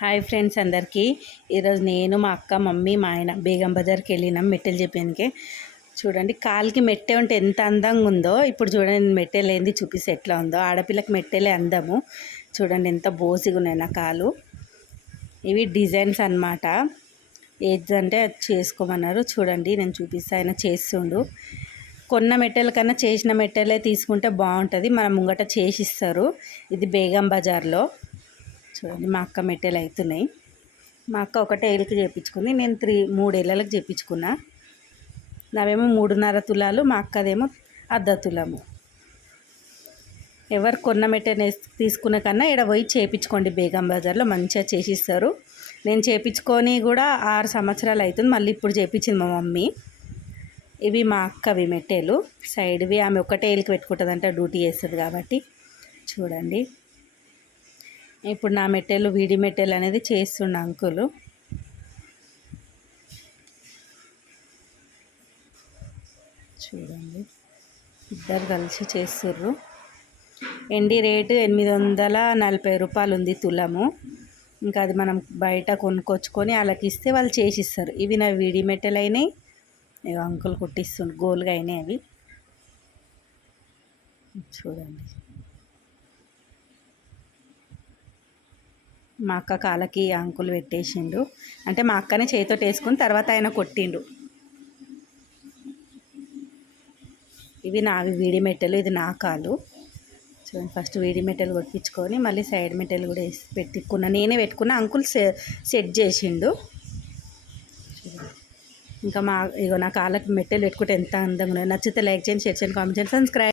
Hi friends అందరికీ. ఈరోజు నేను మా అక్క మమ్మీ మా ఆయన బేగం బజార్కి వెళ్ళినాం మెట్టెలు చెప్పానికి. చూడండి కాలికి మెట్టె ఉంటే ఎంత అందంగా ఉందో. ఇప్పుడు చూడండి మెట్టెలు ఏంది చూపిస్తే ఎట్లా ఉందో. ఆడపిల్లకి మెట్టెలే అందము. చూడండి ఎంత బోసిగా ఉన్నాయి నా కాలు. ఇవి డిజైన్స్ అన్నమాట. ఏది అంటే అది చేసుకోమన్నారు. చూడండి నేను చూపిస్తే ఆయన చేస్తుండు. కొన్న మెట్టెల కన్నా చేసిన మెట్టెలే తీసుకుంటే బాగుంటుంది. మన ముంగట చేసిస్తారు. ఇది బేగం బజార్లో. చూడండి మా అక్క మెట్టెలు అవుతున్నాయి. మా అక్క ఒకటే ఏళ్ళకి చేయించుకుంది, నేను 3 ఏళ్ళకి చేయించుకున్నా. నావేమో 3.5 తులాలు, మా అక్కదేమో 1/2 తులము. ఎవరు కొన్న మెట్టెని తీసుకున్న కన్నా ఇక్కడ పోయి చేయించుకోండి. బేగం బజార్లో మంచిగా చేసిస్తారు. నేను చేయించుకొని కూడా 6 సంవత్సరాలు అవుతుంది. మళ్ళీ ఇప్పుడు చేయించింది మా మమ్మీ. ఇవి మా అక్కవి మెట్టెలు సైడ్వి. ఆమె ఒకటే ఏళ్ళకి పెట్టుకుంటుందంట, డ్యూటీ చేస్తుంది కాబట్టి. చూడండి ఇప్పుడు నా మెట్టెలు వీడి మెట్టెలు అనేది చేస్తుండ అంకులు. చూడండి ఇద్దరు కలిసి చేస్తుర్రు. ఎండి రేటు 840 రూపాయలు ఉంది తులము. ఇంకా అది మనం బయట కొనుక్కొచ్చుకొని వాళ్ళకి ఇస్తే వాళ్ళు చేసిస్తారు. ఇవి నా వీడి మెట్టెలు అయినాయి. అంకుల్ కుట్టిస్తుండు, గోల్గా అయినాయి అవి. చూడండి మా అక్క కాళ్ళకి అంకులు పెట్టేసిండు. అంటే మా అక్కనే చేతితో వేసుకుని తర్వాత ఆయన కొట్టిండు. ఇవి నావి వీడి మెట్టెలు, ఇది నా కాలు. చూడండి ఫస్ట్ వీడి మెట్టెలు కొట్టించుకొని మళ్ళీ సైడ్ మెట్టెలు కూడా వేసి పెట్టుకున్నా. నేనే పెట్టుకున్నా, అంకుల్ సెట్ చేసిండు. ఇంకా ఇగో నా కాళ్ళకి మెట్టెలు పెట్టుకుంటే ఎంత అందంగా ఉన్నాయి. నచ్చితే లైక్ చేయండి, షేర్ చేయండి, కామెంట్ చేయండి, సబ్స్క్రైబ్.